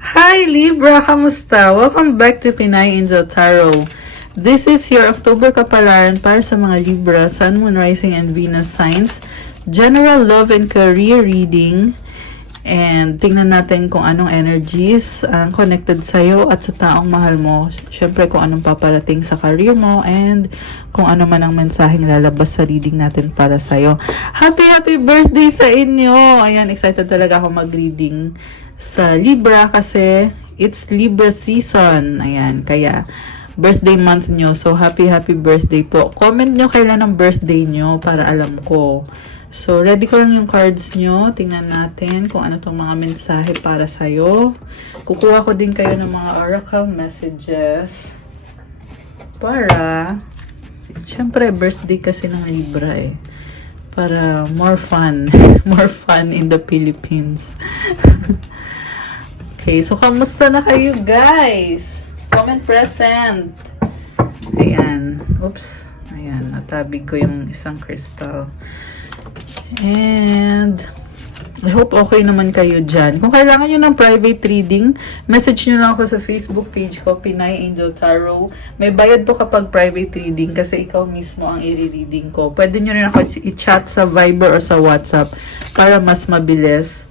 Hi Libra, kamusta? Welcome back to Pinay Angel Tarot. This is your October kapalaran para sa mga Libra, Sun, Moon, Rising, and Venus signs. General love and career reading. And tingnan natin kung anong energies ang connected sa'yo at sa taong mahal mo. Siyempre kung anong paparating sa career mo and kung ano man ang mensaheng lalabas sa reading natin para sa'yo. Happy birthday sa inyo! Ayan, excited talaga ako mag-reading sa Libra kasi it's Libra season. Ayan, kaya birthday month nyo. So, happy birthday po. Comment nyo kailan ang birthday nyo para alam ko. So, ready ko lang yung cards nyo. Tingnan natin kung ano tong mga mensahe para sa'yo. Kukuha ko din kayo ng mga oracle messages. Para, syempre, birthday kasi ng Libra eh. Para more fun. More fun in the Philippines. Okay, so kamusta na kayo guys? Comment present. Ayan. Oops. Ayan, natabig ko yung isang crystal. And I hope okay naman kayo dyan. Kung kailangan nyo ng private reading, message nyo lang ako sa Facebook page ko, Pinay Angel Tarot. May bayad po kapag private reading kasi ikaw mismo ang i-reading ko. Pwede nyo rin ako i-chat sa Viber or sa WhatsApp para mas mabilis.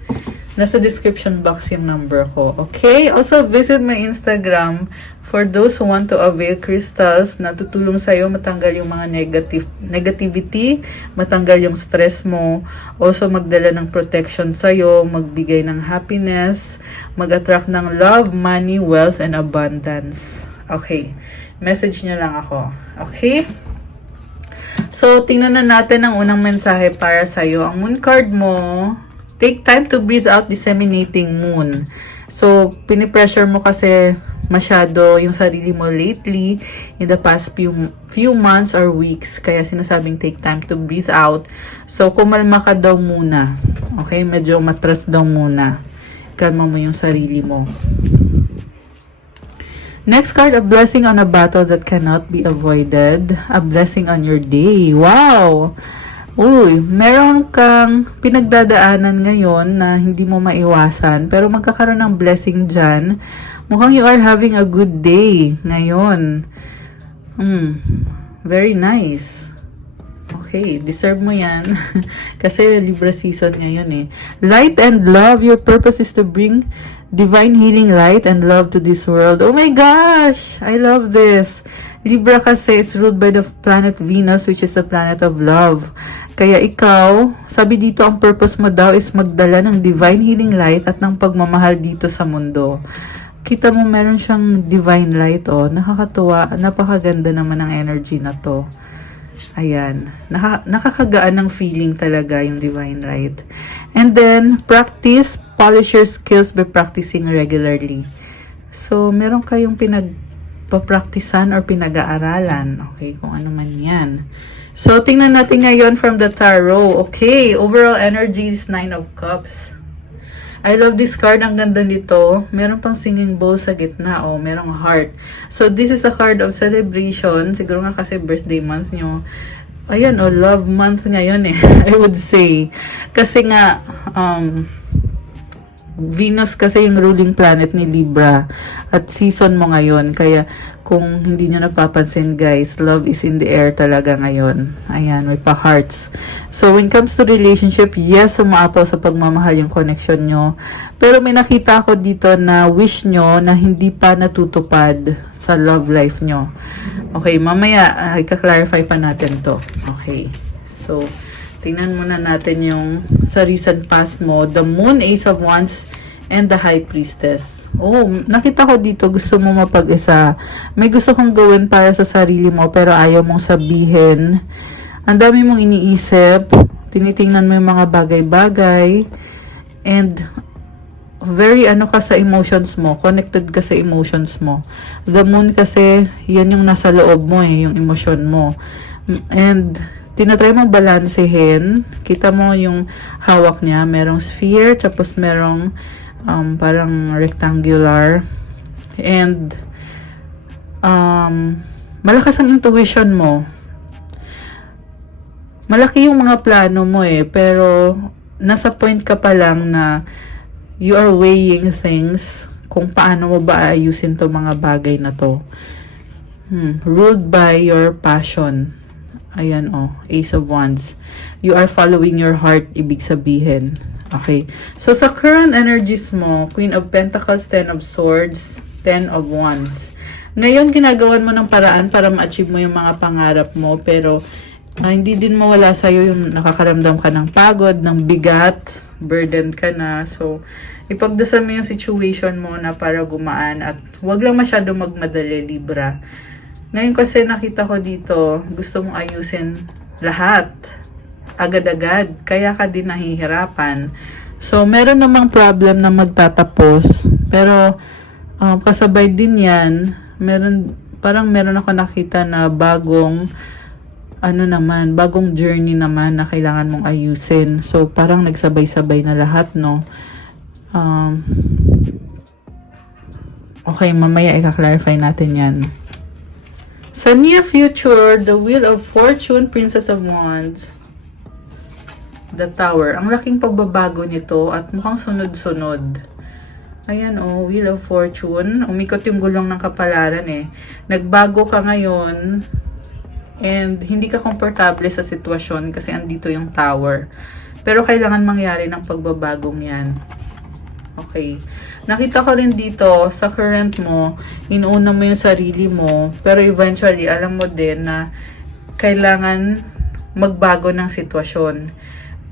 Nasa description box yung number ko. Okay? Also, visit my Instagram for those who want to avail crystals na tutulong sa'yo matanggal yung mga negativity, matanggal yung stress mo, also magdala ng protection sa'yo, magbigay ng happiness, mag-attract ng love, money, wealth, and abundance. Okay. Message nyo lang ako. Okay? So, tingnan na natin ang unang mensahe para sa'yo. Ang moon card mo, take time to breathe out, disseminating moon. So, pinipressure mo kasi masyado yung sarili mo lately in the past few months or weeks. Kaya sinasabing take time to breathe out. So, kumalma ka daw muna. Okay? Medyo matras daw muna. Kalma mo yung sarili mo. Next card, a blessing on a battle that cannot be avoided. A blessing on your day. Wow! Uy, meron kang pinagdadaanan ngayon na hindi mo maiwasan, pero magkakaroon ng blessing dyan. Mukhang you are having a good day ngayon. Very nice. Okay, deserve mo yan. Kasi Libra season ngayon eh. Light and love, your purpose is to bring divine healing light and love to this world. Oh my gosh! I love this. Libra kasi is ruled by the planet Venus, which is the planet of love. Kaya ikaw, sabi dito ang purpose mo daw is magdala ng divine healing light at ng pagmamahal dito sa mundo. Kita mo meron siyang divine light, oh. Nakakatuwa. Napakaganda naman ang energy na to. Ayan. Nakakagaan ng feeling talaga yung divine light. And then, practice, polish your skills by practicing regularly. So, meron kayong pinagpapraktisan or pinag-aaralan. Okay, kung ano man yan. So, tingnan natin ngayon from the tarot. Okay, overall energy is 9 of Cups. I love this card. Ang ganda nito. Meron pang singing bowl sa gitna. Oh, merong heart. So, this is a card of celebration. Siguro nga kasi birthday month nyo. Ayan, oh, love month ngayon eh. I would say. Kasi nga, Venus kasi yung ruling planet ni Libra at season mo ngayon. Kaya kung hindi nyo napapansin guys, love is in the air talaga ngayon. Ayan, may pa-hearts. So when it comes to relationship, yes, sumaapaw sa pagmamahal yung connection nyo. Pero may nakita ako dito na wish nyo na hindi pa natutupad sa love life nyo. Okay, mamaya ika-clarify pa natin to. Okay, so tingnan muna natin yung sa recent past mo. The Moon, Ace of Wands, and the High Priestess. Oh, nakita ko dito, gusto mo mapag-isa. May gusto kong gawin para sa sarili mo, pero ayaw mong sabihin. Ang dami mong iniisip. Tinitingnan mo yung mga bagay-bagay. And very ka sa emotions mo. Connected ka sa emotions mo. The Moon kasi, yan yung nasa loob mo eh, yung emotion mo. And tinatry mong balansehin. Kita mo yung hawak niya. Merong sphere, tapos merong parang rectangular. And malakas ang intuition mo. Malaki yung mga plano mo eh. Pero nasa point ka pa lang na you are weighing things kung paano mo ba ayusin to mga bagay na to. Ruled by your passion. Ayan, Ace of Wands. You are following your heart, ibig sabihin. Okay. So, sa current energies mo, Queen of Pentacles, Ten of Swords, Ten of Wands. Ngayon, ginagawan mo ng paraan para ma-achieve mo yung mga pangarap mo, pero hindi din mawala sa'yo yung nakakaramdam ka ng pagod, ng bigat, burdened ka na. So, ipagdasal mo yung situation mo na para gumaan at wag lang masyado magmadali, Libra. Ngayon kasi nakita ko dito, gusto mong ayusin lahat. Agad-agad. Kaya ka din nahihirapan. So, meron namang problem na magtatapos. Pero, kasabay din yan, parang meron ako nakita na bagong journey naman na kailangan mong ayusin. So, parang nagsabay-sabay na lahat, no? Okay, mamaya i-clarify natin yan. Sa near future, the Wheel of Fortune, Princess of Wands, the Tower. Ang laking pagbabago nito at mukhang sunod-sunod. Ayan, Wheel of Fortune. Umikot yung gulong ng kapalaran eh. Nagbago ka ngayon and hindi ka komportable sa sitwasyon kasi andito yung Tower. Pero kailangan mangyari ng pagbabagong yan. Okay. Nakita ko rin dito, sa current mo, inuuna mo yung sarili mo, pero eventually, alam mo din na kailangan magbago ng sitwasyon.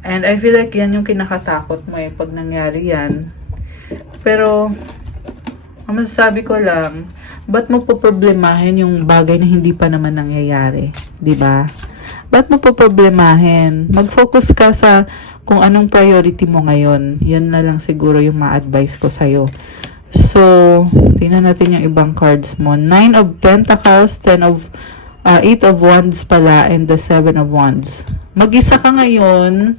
And I feel like yan yung kinakatakot mo pag nangyari yan. Pero, ang masasabi ko lang, ba't mo poproblemahin yung bagay na hindi pa naman nangyayari? 'Di ba? Ba't mo poproblemahin? Mag-focus ka sa kung anong priority mo ngayon. Yan na lang siguro yung ma-advise ko sa'yo. So, tingnan natin yung ibang cards mo. 9 of Pentacles, 8 of Wands pala, and the 7 of Wands. Mag-isa ka ngayon.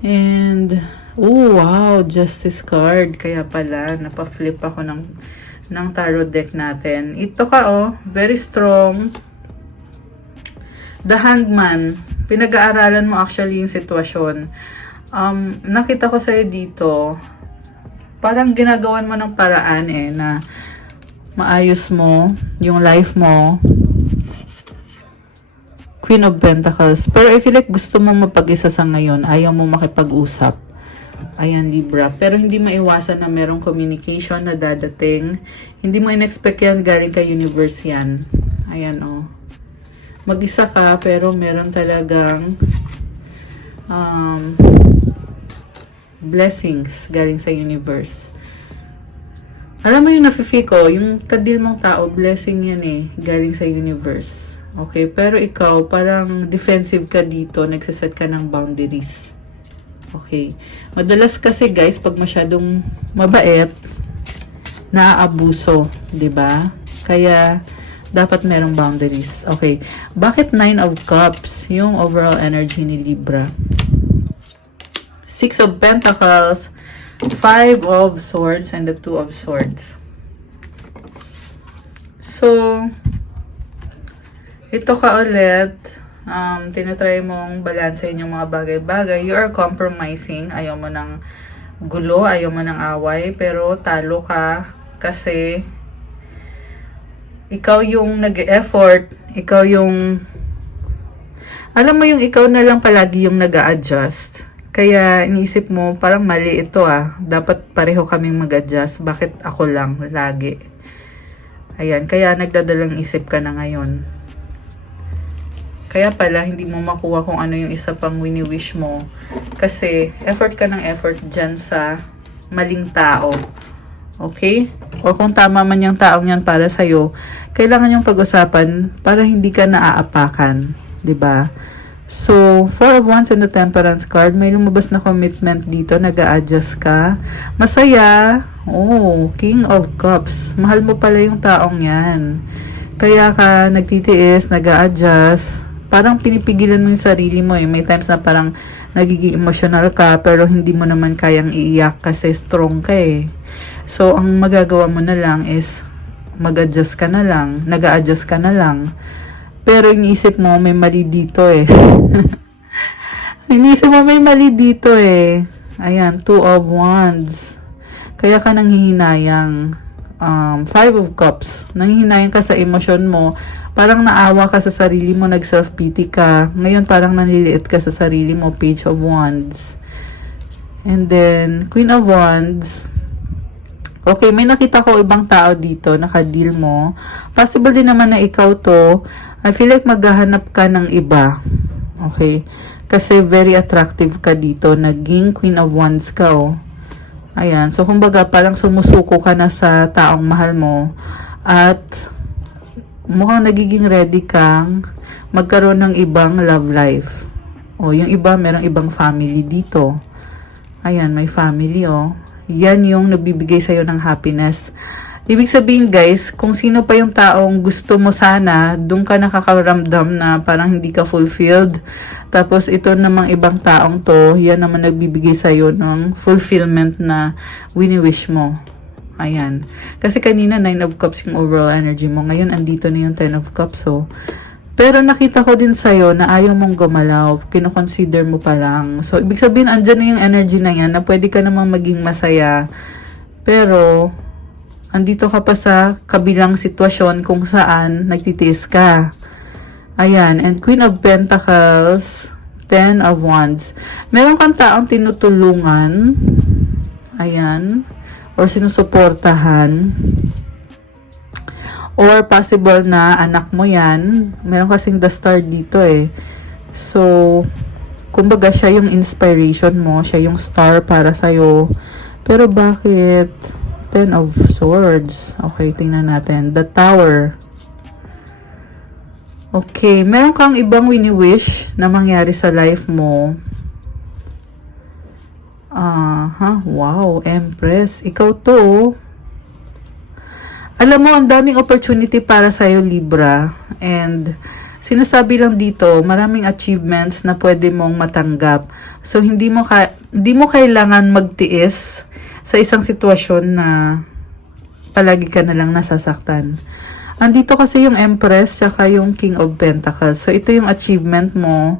And, wow, Justice card. Kaya pala, napaflip ako ng tarot deck natin. Ito ka, very strong. The Hangman. Pinag-aaralan mo actually yung sitwasyon. Nakita ko sa'yo dito, parang ginagawan mo ng paraan na maayos mo yung life mo. Queen of Pentacles. Pero I feel like gusto mo mapag-isa sa ngayon. Ayaw mo makipag-usap. Ayan, Libra. Pero hindi maiwasan na merong communication na dadating. Hindi mo in-expect yan galing kay universe yan. Ayan, mag-isa ka, pero meron talagang blessings galing sa universe. Alam mo yung nafe-feel ko, yung kadil mong tao, blessing yan galing sa universe. Okay, pero ikaw, parang defensive ka dito, nagsaset ka ng boundaries. Okay. Madalas kasi guys, pag masyadong mabait, naaabuso, 'di ba? Kaya dapat merong boundaries. Okay. Bakit 9 of Cups? Yung overall energy ni Libra. 6 of Pentacles, 5 of Swords, and the 2 of Swords. So, ito ka ulit. Tinatry mong balansehin yung mga bagay-bagay. You are compromising. Ayaw mo ng gulo, ayaw mo ng away, pero talo ka kasi ikaw yung nag-effort, ikaw yung, alam mo yung ikaw na lang palagi yung nag-a-adjust. Kaya iniisip mo, parang mali ito dapat pareho kaming mag-adjust. Bakit ako lang lagi? Ayan, kaya nagdadalang isip ka na ngayon. Kaya pala, hindi mo makuha kung ano yung isa pang wini-wish mo. Kasi, effort ka ng effort dyan sa maling tao. Okay? O kung tama man yung taong yan para sa'yo, kailangan yung pag-usapan para hindi ka naaapakan. 'Di ba? So, 4 of Wands and the Temperance card, may lumabas na commitment dito, nag-a-adjust ka. Masaya. King of Cups. Mahal mo pala yung taong yan. Kaya ka nagtitiis, nag-a-adjust. Parang pinipigilan mo yung sarili mo May times na parang nagiging emotional ka, pero hindi mo naman kayang iiyak kasi strong ka So, ang magagawa mo na lang is mag-adjust ka na lang, nag-a-adjust ka na lang. Pero iniisip mo, may mali dito iniisip mo, may mali dito Ayan, 2 of Wands. Kaya ka nanghihinayang. Five of Cups. Nanghihinayang ka sa emosyon mo. Parang naawa ka sa sarili mo, nag-self-pity ka. Ngayon parang nanliliit ka sa sarili mo, Page of Wands. And then, Queen of Wands. Okay, may nakita ko ibang tao dito, naka-deal mo. Possible din naman na ikaw to. I feel like maghahanap ka ng iba. Okay? Kasi very attractive ka dito. Naging Queen of Wands ka, oh. Ayan. So, kumbaga, parang sumusuko ka na sa taong mahal mo. At, mukhang nagiging ready kang magkaroon ng ibang love life. O, yung iba, merong ibang family dito. Ayan, may family, oh. Yan yung nagbibigay sa'yo ng happiness. Ibig sabihin, guys, kung sino pa yung taong gusto mo sana, doon ka nakakaramdam na parang hindi ka fulfilled. Tapos, ito namang ibang taong to, yan naman nagbibigay sa'yo ng fulfillment na wini-wish mo. Ayan. Kasi kanina, 9 of Cups yung overall energy mo. Ngayon, andito na yung 10 of Cups, so. Pero nakita ko din sa'yo na ayaw mong gumalaw. Kino-consider mo pa lang. So, ibig sabihin, andyan na yung energy na yan na pwede ka namang maging masaya. Pero, andito ka pa sa kabilang sitwasyon kung saan nagtitiis ka. Ayan, and Queen of Pentacles, 10 of Wands. Meron kang taong tinutulungan, ayan, or sinusuportahan, or possible na anak mo yan. Meron kasing the star dito eh. So, kumbaga siya yung inspiration mo, siya yung star para sa'yo. Pero bakit 10 of Swords? Okay, tingnan natin. The Tower. Okay, meron kang ibang wini-wish na mangyari sa life mo. Wow, Empress. Ikaw to. Alam mo, ang daming opportunity para sa'yo, Libra. And, sinasabi lang dito, maraming achievements na pwede mong matanggap. So, hindi mo kailangan magtiis sa isang sitwasyon na palagi ka na lang nasasaktan. Andito kasi yung Empress, saka yung King of Pentacles. So, ito yung achievement mo.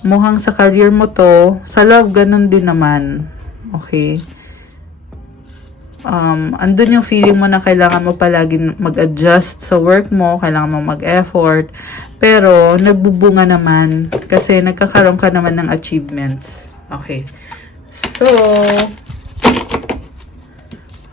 Mukhang sa career mo to. Sa love, ganun din naman. Okay. Andun yung feeling mo na kailangan mo palagi mag-adjust sa work mo. Kailangan mo mag-effort. Pero, nagbubunga naman. Kasi nagkakaroon ka naman ng achievements. Okay. So,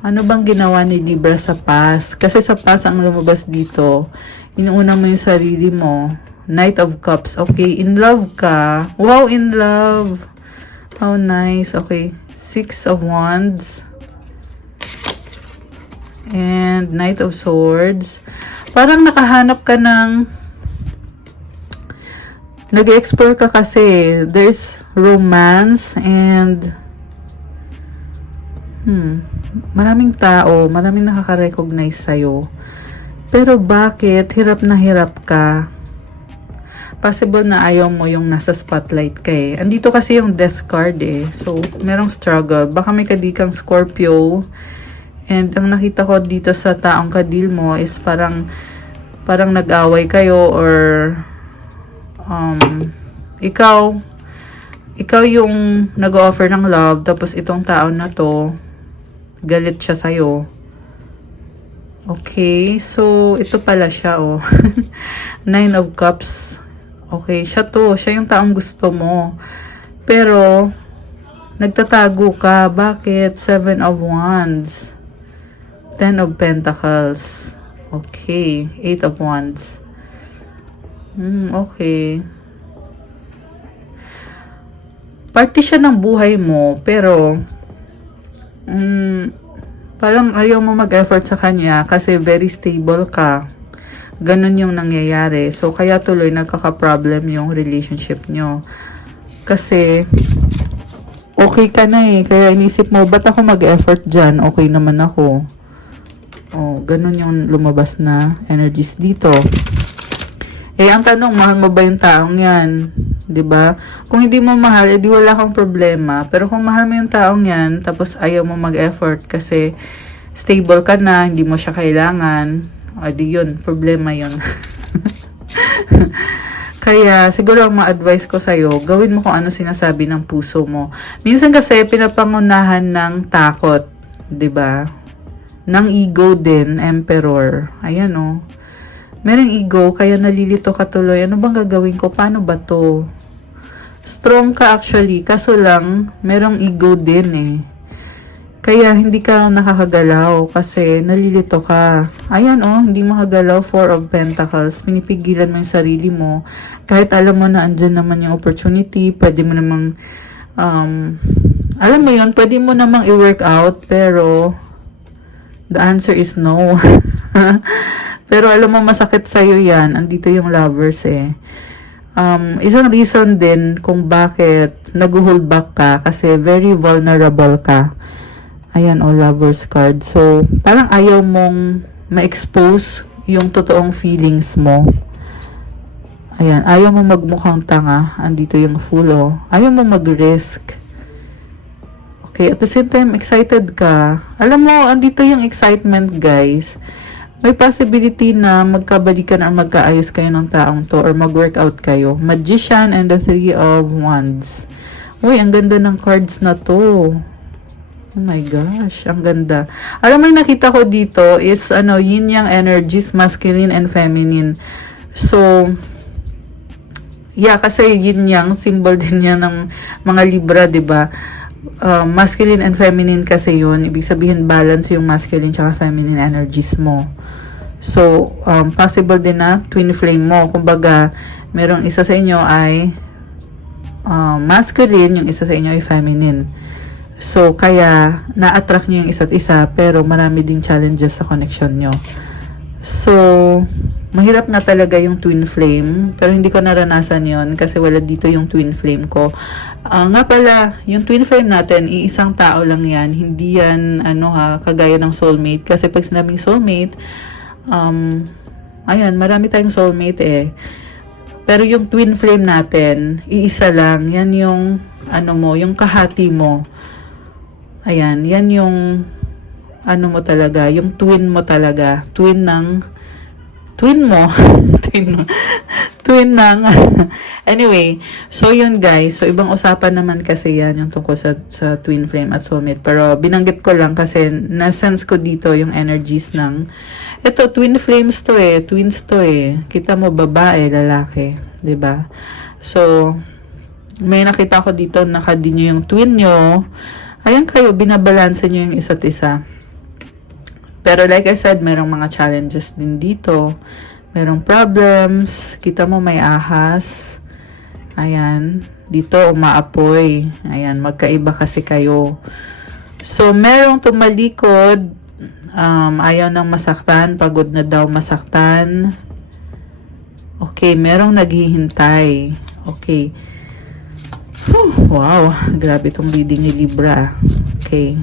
ano bang ginawa ni Libra sa past? Kasi sa past ang lumabas dito, inuuna mo yung sarili mo. Knight of Cups. Okay, in love ka. Wow, in love. How nice. Okay, 6 of Wands. And Knight of Swords. Parang nakahanap ka ng nag-explore ka kasi. There's romance and maraming tao, maraming nakaka-recognize sa'yo. Pero bakit hirap na hirap ka? Possible na ayaw mo yung nasa spotlight ka eh. Andito kasi yung death card eh. So, merong struggle. Baka may kadikang Scorpio. And ang nakita ko dito sa taong kadil mo is parang nag-away kayo or ikaw yung nag-offer ng love tapos itong tao na to galit siya sa'yo. Okay, so ito pala siya, oh. 9 of Cups. Okay, siya to. Siya yung taong gusto mo. Pero, nagtatago ka. Bakit? 7 of Wands. 10 of Pentacles. Okay, 8 of Wands. Okay. Parte siya ng buhay mo, pero parang ayaw mo mag-effort sa kanya kasi very stable ka. Ganun yung nangyayari. So, kaya tuloy nagkaka-problem yung relationship nyo. Kasi, okay ka na eh. Kaya inisip mo, ba't ako mag-effort dyan? Okay naman ako. Oh, ganun yung lumabas na energies dito. Eh, ang tanong, mahal mo ba yung taong yan? 'Di ba? Kung hindi mo mahal, edi wala kang problema. Pero kung mahal mo yung taong yan, tapos ayaw mo mag-effort kasi stable ka na, hindi mo siya kailangan, edi yun, problema yun. Kaya, siguro ang ma-advise ko sa'yo, gawin mo kung ano sinasabi ng puso mo. Minsan kasi, pinapangunahan ng takot 'Di ba? Ng ego din, Emperor. Ayan oh. Merong ego, kaya nalilito ka tuloy. Ano bang gagawin ko? Paano ba to? Strong ka actually, kaso lang, merong ego din eh. Kaya hindi ka nakakagalaw kasi nalilito ka. Ayan oh, hindi makagalaw, 4 of Pentacles. Pinipigilan mo yung sarili mo. Kahit alam mo na andyan naman yung opportunity, pwede mo namang, alam mo yun, pwede mo namang i-work out, pero the answer is no. Pero alam mo, masakit sa'yo yan. Andito yung lovers eh. Isang reason din kung bakit nag-hold back ka kasi very vulnerable ka. Ayan, lovers card. So, parang ayaw mong ma-expose yung totoong feelings mo. Ayan, ayaw mo magmukhang tanga. Andito yung Fool, oh. Ayaw mo mag-risk. Okay, at the same time, excited ka. Alam mo, andito yung excitement, guys. May possibility na magkabalikan or magkaayos kayo ng taong to or mag-workout kayo. Magician and the 3 of Wands. Uy, ang ganda ng cards na to. Oh my gosh, ang ganda. Alam mo, yung nakita ko dito is, yin yang energies, masculine and feminine. So, yeah, kasi yin yang, symbol din yan ng mga Libra, diba? Masculine and feminine kasi yun. Ibig sabihin balance yung masculine tsaka feminine energies mo. So, possible din na twin flame mo. Kumbaga, merong isa sa inyo ay masculine, yung isa sa inyo ay feminine. So, kaya na-attract nyo yung isa't isa, pero marami ding challenges sa connection nyo. So, mahirap nga talaga yung twin flame, pero hindi ko naranasan yon kasi wala dito yung twin flame ko. Nga pala, yung twin flame natin, iisang tao lang yan. Hindi yan, kagaya ng soulmate. Kasi pag sinabing soulmate, ayan, marami tayong soulmate eh. Pero yung twin flame natin, iisa lang. Yan yung, yung kahati mo. Ayan, yan yung, mo talaga, yung twin mo talaga. Twin mo. twin ng, anyway, so yun guys, so ibang usapan naman kasi yan, yung tungkol sa twin flame at soulmate. Pero binanggit ko lang kasi na-sense ko dito yung energies ng, ito, twin flames to eh, twins to eh. Kita mo, babae, lalaki, 'di ba? So, may nakita ko dito, nakadi nyo yung twin nyo. Ayan kayo, binabalanse nyo yung isa't isa. Pero like I said, merong mga challenges din dito. Merong problems. Kita mo may ahas. Ayan. Dito umaapoy. Ayan, magkaiba kasi kayo. So, merong tumalikod. Ayaw nang masaktan. Pagod na daw masaktan. Okay, merong naghihintay. Okay. Wow, grabe itong reading ni Libra. Okay.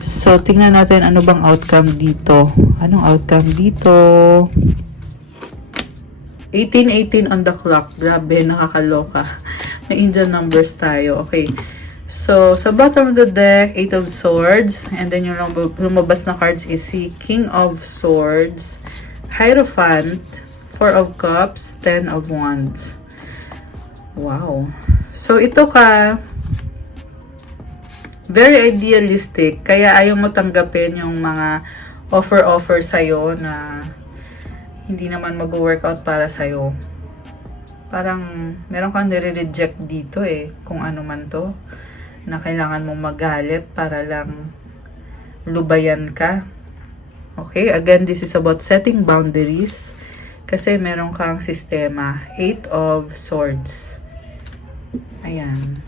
So, tingnan natin ano bang outcome dito. Anong outcome dito? 18:18 on the clock. Grabe, nakakaloka. May angel numbers tayo. Okay. So, sa bottom of the deck, 8 of Swords. And then yung lumabas na cards is si King of Swords, Hierophant, 4 of Cups, 10 of Wands. Wow. So, ito ka very idealistic, kaya ayaw mo tanggapin yung mga offer sa'yo na hindi naman mag-workout para sa'yo. Parang meron kang nire-reject dito eh, kung ano man to, na kailangan mong magalit para lang lubayan ka. Okay, again, this is about setting boundaries kasi meron kang sistema. 8 of Swords. Ayan.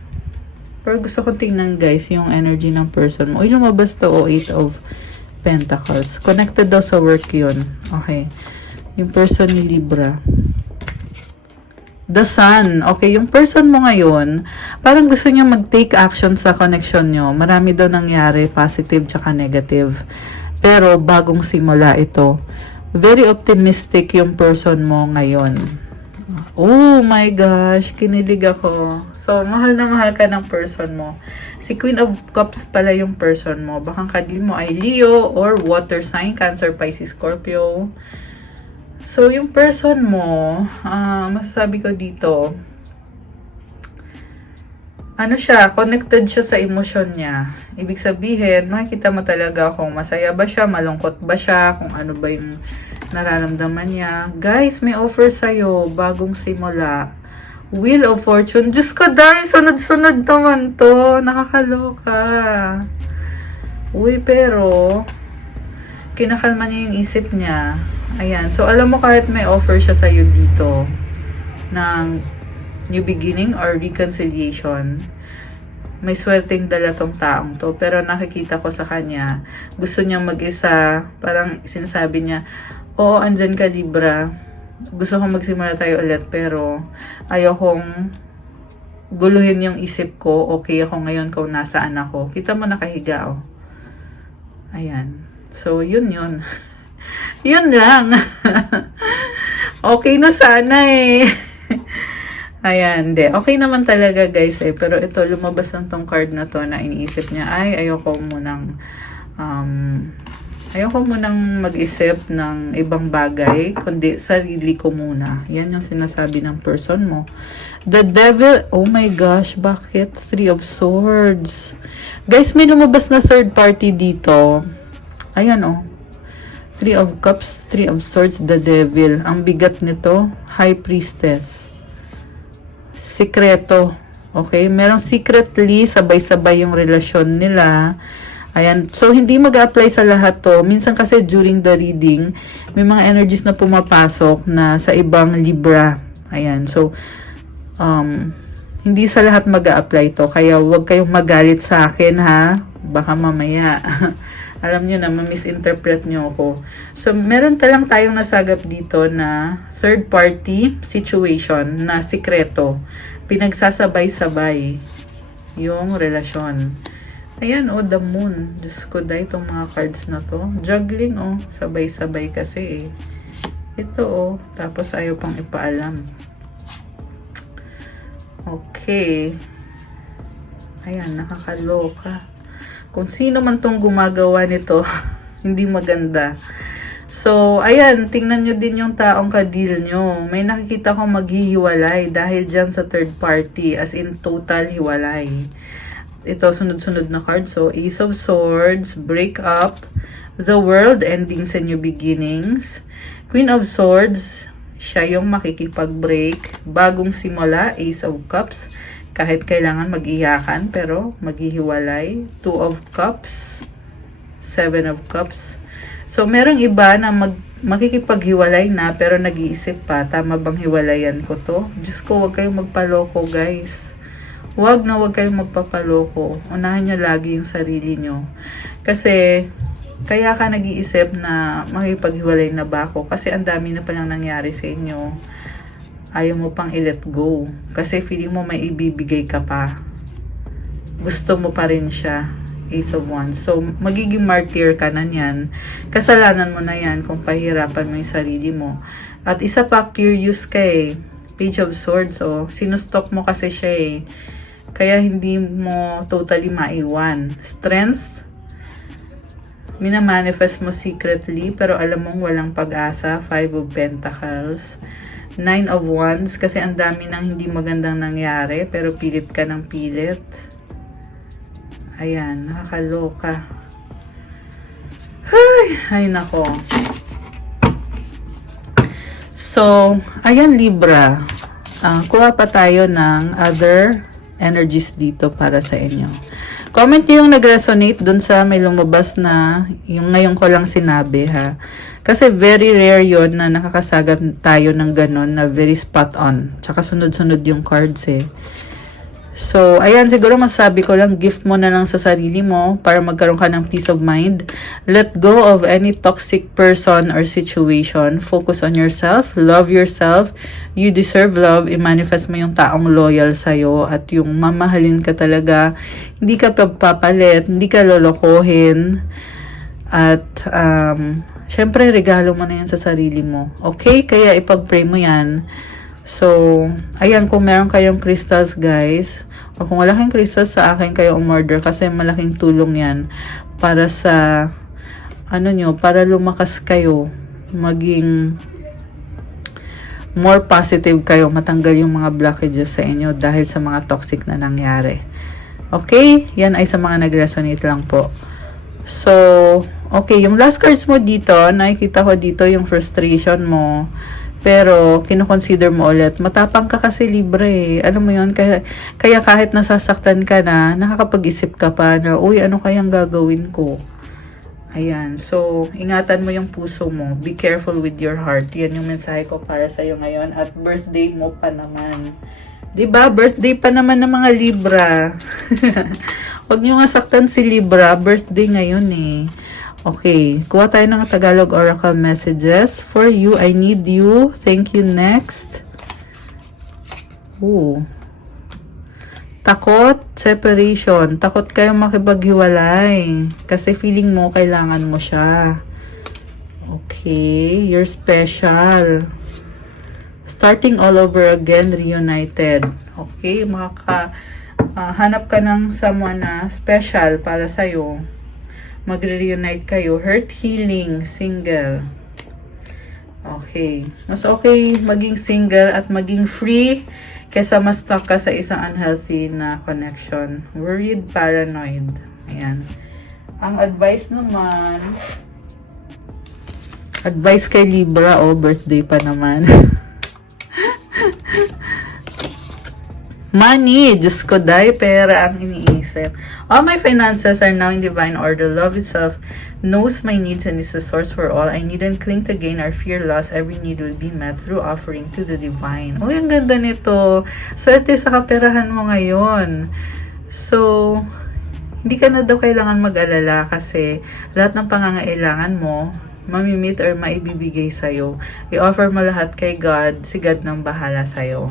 Pero gusto ko tingnan guys yung energy ng person mo. Uy, lumabas to 8 of Pentacles. Connected daw sa work yun. Okay. Yung person ni Libra. The Sun. Okay, yung person mo ngayon, parang gusto niya mag-take action sa connection nyo. Marami daw nangyari, positive tsaka negative. Pero bagong simula ito. Very optimistic yung person mo ngayon. Oh my gosh, kinilig ako. So, mahal na mahal ka ng person mo. Si Queen of Cups pala yung person mo. Baka kadil mo ay Leo or water sign, Cancer, Pisces, Scorpio. So, yung person mo, masasabi ko dito, ano siya, connected siya sa emosyon niya. Ibig sabihin, makikita mo talaga kung masaya ba siya, malungkot ba siya, kung ano ba yung nararamdaman niya. Guys, may offer sa'yo, bagong simula. Wheel of Fortune. Diyos ko, dahil sunod-sunod naman to. Nakakaloka. Uy, pero, kinakalma niya yung isip niya. Ayan. So, alam mo kahit may offer siya sa'yo dito ng new beginning or reconciliation, may swerteng dala tong taong to. Pero nakikita ko sa kanya, gusto niyang mag-isa. Parang sinasabi niya, oo, andyan ka, Libra. Gusto kong magsimula tayo ulit, pero ayokong guluhin yung isip ko. Okay ako ngayon kung nasaan ako. Kita mo nakahiga, oh. Ayan. So, yun. Yun lang. Okay na sana eh. Ayan, hindi. Okay naman talaga guys eh. Pero ito, lumabas lang tong card na to na iniisip niya, ay, ayoko munang mag-isip ng ibang bagay, kundi sarili ko muna. Yan yung sinasabi ng person mo. The Devil, oh my gosh, bakit? Three of Swords. Guys, may lumabas na third party dito. Ayan oh. Three of Cups, Three of Swords, the Devil. Ang bigat nito, High Priestess. Sikreto. Okay? Merong secretly, sabay-sabay yung relasyon nila. Ayan. So, hindi mag-apply sa lahat to. Minsan kasi during the reading, may mga energies na pumapasok na sa ibang Libra. Ayan. So, hindi sa lahat mag-apply to. Kaya, huwag kayong magalit sa akin, ha? Baka mamaya. Alam nyo na, ma-misinterpret nyo ako. So, meron talang tayong nasagap dito na third party situation na sikreto. Pinagsasabay-sabay yung relasyon. Ayan, oh, the moon. Diyos ko, dahil itong mga cards na to. Juggling, oh. Sabay-sabay kasi, eh. Ito, oh. Tapos, ayaw pang ipaalam. Okay. Ayan, nakakaloka. Kung sino man tong gumagawa nito, hindi maganda. So, ayan, tingnan nyo din yung taong kadil nyo. May nakikita kong maghihiwalay dahil dyan sa third party, as in total hiwalay. Ito, sunod-sunod na card. So, Ace of Swords, break up, the world, ending sa new beginnings. Queen of Swords, siya yung makikipag-break. Bagong simula, Ace of Cups, kahit kailangan mag-iyakan, pero maghihiwalay. Two of Cups, Seven of Cups. So, merong iba na makikipaghiwalay na, pero nag-iisip pa, tama bang hiwalayan ko to? Diyos ko, huwag kayong magpaloko, guys. Huwag kayong magpapaloko. Unahan nyo lagi yung sarili nyo. Kasi, kaya ka nag-iisip na makikipaghiwalay na ba ako? Kasi ang dami na palang nangyari sa inyo. Ayaw mo pang i-let go. Kasi feeling mo may ibibigay ka pa. Gusto mo pa rin siya. Ace of Wands. So, magiging martyr ka na yan. Kasalanan mo na yan kung pahirapan mo yung sarili mo. At isa pa, curious ka eh. Page of Swords. Oh. Sinustop mo kasi siya eh. Kaya hindi mo totally maiwan. Strength. Minamanifest mo secretly. Pero alam mong walang pag-asa. Five of Pentacles. Nine of Wands, kasi ang dami ng hindi magandang nangyari, pero pilit ka ng pilit. Ayan, nakakaloka. Ay nako. So, ayan Libra. Kuha pa tayo ng other energies dito para sa inyo. Comment nyo yung nag-resonate dun sa may lumabas na yung ngayon ko lang sinabi, ha. Kasi very rare yon na nakakasagat tayo ng ganon na very spot on. Tsaka sunod-sunod yung cards eh. So, ayan, siguro masabi ko lang, gift mo na lang sa sarili mo para magkaroon ka ng peace of mind. Let go of any toxic person or situation. Focus on yourself. Love yourself. You deserve love. I-manifest mo yung taong loyal sa'yo at yung mamahalin ka talaga. Hindi ka papalit. Hindi ka lolokohin. At, syempre, regalo mo na yan sa sarili mo. Okay? Kaya ipag-pray mo yan. So, ayan, kung meron kayong crystals, guys, o kung wala kayong crystals, sa akin kayo umorder kasi malaking tulong yan para sa, ano nyo, para lumakas kayo, maging more positive kayo, matanggal yung mga blockages sa inyo dahil sa mga toxic na nangyari. Okay? Yan ay sa mga nag-resonate lang po. So, okay, yung last cards mo dito, nakikita ko dito yung frustration mo. Pero, kinoconsider mo ulit. Matapang ka kasi, Libra eh. Alam mo yun, kaya kahit nasasaktan ka na, nakakapag-isip ka pa na, uy, ano kayang gagawin ko? Ayan. So, ingatan mo yung puso mo. Be careful with your heart. Yan yung mensahe ko para sa'yo ngayon. At birthday mo pa naman. Diba? Birthday pa naman ng mga Libra. Huwag nyo nga saktan si Libra. Birthday ngayon eh. Okay. Kuha tayo ng Tagalog Oracle messages. For you, I need you. Thank you. Next. Ooh. Takot, separation. Takot kayong makipaghiwalay. Kasi feeling mo, kailangan mo siya. Okay, you're special. Starting all over again, reunited. Okay, hanap ka ng someone na special para sa'yo. Magre-reunite kayo. Hurt healing, single. Okay. Mas okay maging single at maging free kesa mas stuck ka sa isang unhealthy na connection. Worried, paranoid. Ayan. Ang advice naman, advice kay Libra, birthday pa naman. Money, Diyos ko, dahil pera ang iniisip. All my finances are now in divine order. Love itself knows my needs and is the source for all. I needn't cling to gain or fear loss. Every need will be met through offering to the divine. Oh, ang ganda nito. Swerte sa kaperahan mo ngayon. So, hindi ka na daw kailangan mag-alala kasi lahat ng pangangailangan mo, mamimit or maibibigay sa'yo. I-offer mo lahat kay God. Si God nang bahala sa'yo.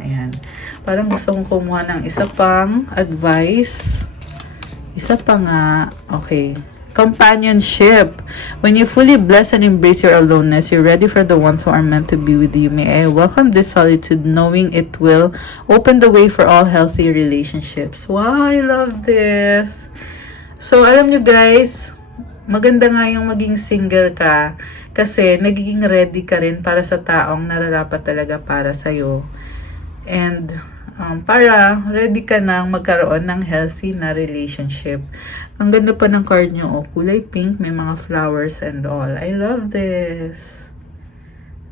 Ayan. Parang gusto kong kumuha ng isa pang advice. Isa pa nga. Okay. Companionship. When you fully bless and embrace your aloneness, you're ready for the ones who are meant to be with you. May I welcome this solitude knowing it will open the way for all healthy relationships. Wow, I love this. So, alam nyo guys, maganda nga yung maging single ka kasi nagiging ready ka rin para sa taong nararapat talaga para sa'yo. And para ready ka na magkaroon ng healthy na relationship. Ang ganda pa ng card nyo, kulay pink, may mga flowers and all. I love this.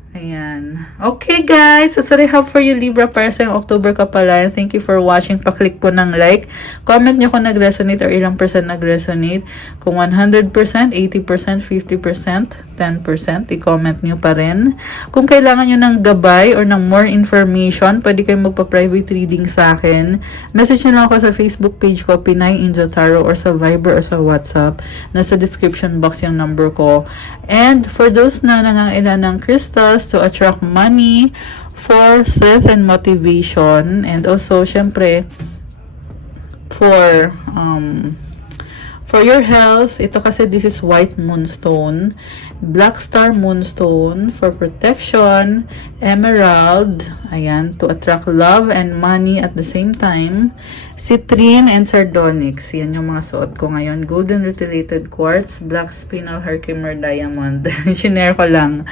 Ayan. Okay guys, that's what I have for you Libra para sa yung October ka pala. And thank you for watching. Pa-click po ng like. Comment nyo kung nag-resonate or ilang percent nag-resonate. Kung 100%, 80%, 50%, 10%, i-comment nyo pa rin. Kung kailangan nyo ng gabay or ng more information, pwede kayong magpa-private reading sa akin. Message nyo lang ako sa Facebook page ko, Pinay Angel Tarot, or sa Viber or sa WhatsApp. Nasa description box yung number ko. And for those na nangangailangan ng crystals to attract money, for strength and motivation, and also syempre for your health, ito kasi this is white moonstone, black star moonstone for protection, emerald, ayan, to attract love and money at the same time, citrine and sardonyx, yan yung mga suot ko ngayon, golden rutilated quartz, black spinel herkimer diamond, shinare ko lang.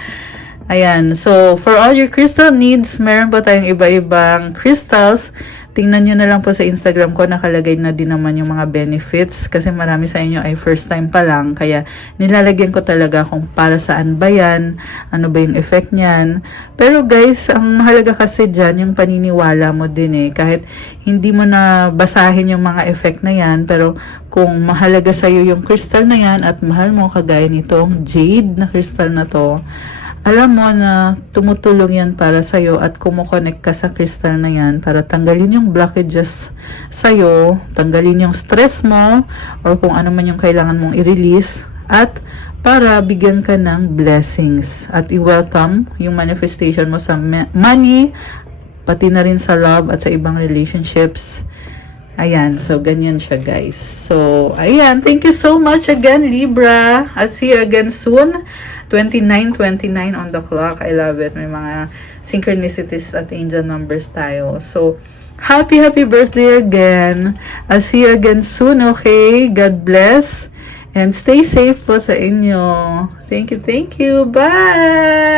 Ayan, so for all your crystal needs, meron pa tayong iba-ibang crystals. Tingnan nyo na lang po sa Instagram ko, nakalagay na din naman yung mga benefits kasi marami sa inyo ay first time pa lang. Kaya nilalagyan ko talaga kung para saan ba yan, ano ba yung effect niyan. Pero guys, ang mahalaga kasi dyan, yung paniniwala mo din eh. Kahit hindi mo na basahin yung mga effect na yan, pero kung mahalaga sa'yo yung crystal na yan at mahal mo kagaya nitong jade na crystal na to, alam mo na tumutulong yan para sa'yo at kumukonect ka sa crystal na yan para tanggalin yung blockages sa'yo, tanggalin yung stress mo, or kung ano man yung kailangan mong i-release, at para bigyan ka ng blessings at i-welcome yung manifestation mo sa money, pati na rin sa love at sa ibang relationships. Ayan, so ganyan siya guys. So, ayan, thank you so much again Libra. I'll see you again soon. 29:29 on the clock. I love it. May mga synchronicities at angel numbers tayo. So, happy birthday again. I'll see you again soon, okay? God bless. And stay safe po sa inyo. Thank you. Bye!